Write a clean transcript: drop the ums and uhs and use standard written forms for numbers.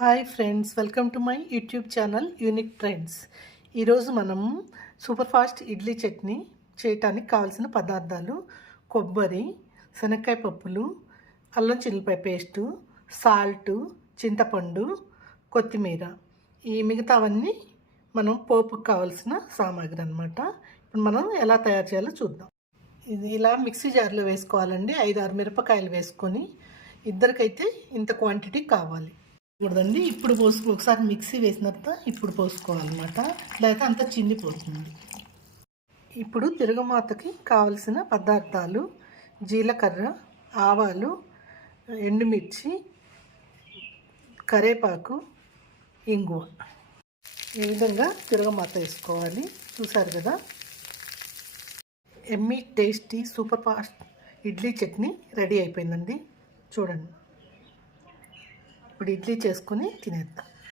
Hi friends, welcome to my YouTube channel unique trends. ఈరోజు మనం super fast idli chutney చేయటానికి కావాల్సిన పదార్థాలు: కొబ్బరి, శనక్కాయ పప్పులు, అల్లం చిల్లిపాయ పేస్టు, సాల్టు, చింతపండు, కొత్తిమీర. ఈ మిగతావన్నీ మనం పోపుకు కావాల్సిన సామాగ్రి అన్నమాట. ఇప్పుడు మనం ఎలా తయారు చేయాలో చూద్దాం. ఇది ఇలా మిక్సీ జార్లో వేసుకోవాలండి. 5-6 మిరపకాయలు వేసుకొని, ఇద్దరికైతే ఇంత క్వాంటిటీ కావాలి కూడదండి. ఇప్పుడు ఒకసారి మిక్సీ వేసిన తర్వాత ఇప్పుడు పోసుకోవాలన్నమాట, లేకపోతే అంతా చిండిపోతుంది. ఇప్పుడు తిరగమాతకి కావలసిన పదార్థాలు: జీలకర్ర, ఆవాలు, ఎండుమిర్చి, కరేపాకు, ఇంగువ. ఈ విధంగా తిరగమాత వేసుకోవాలి. చూసారు కదా, Emmy tasty super fast idli chutney ready అయిపోయిందండి. చూడండి. ఇప్పుడు ఇడ్లీ చేసుకొని తినేద్దాం.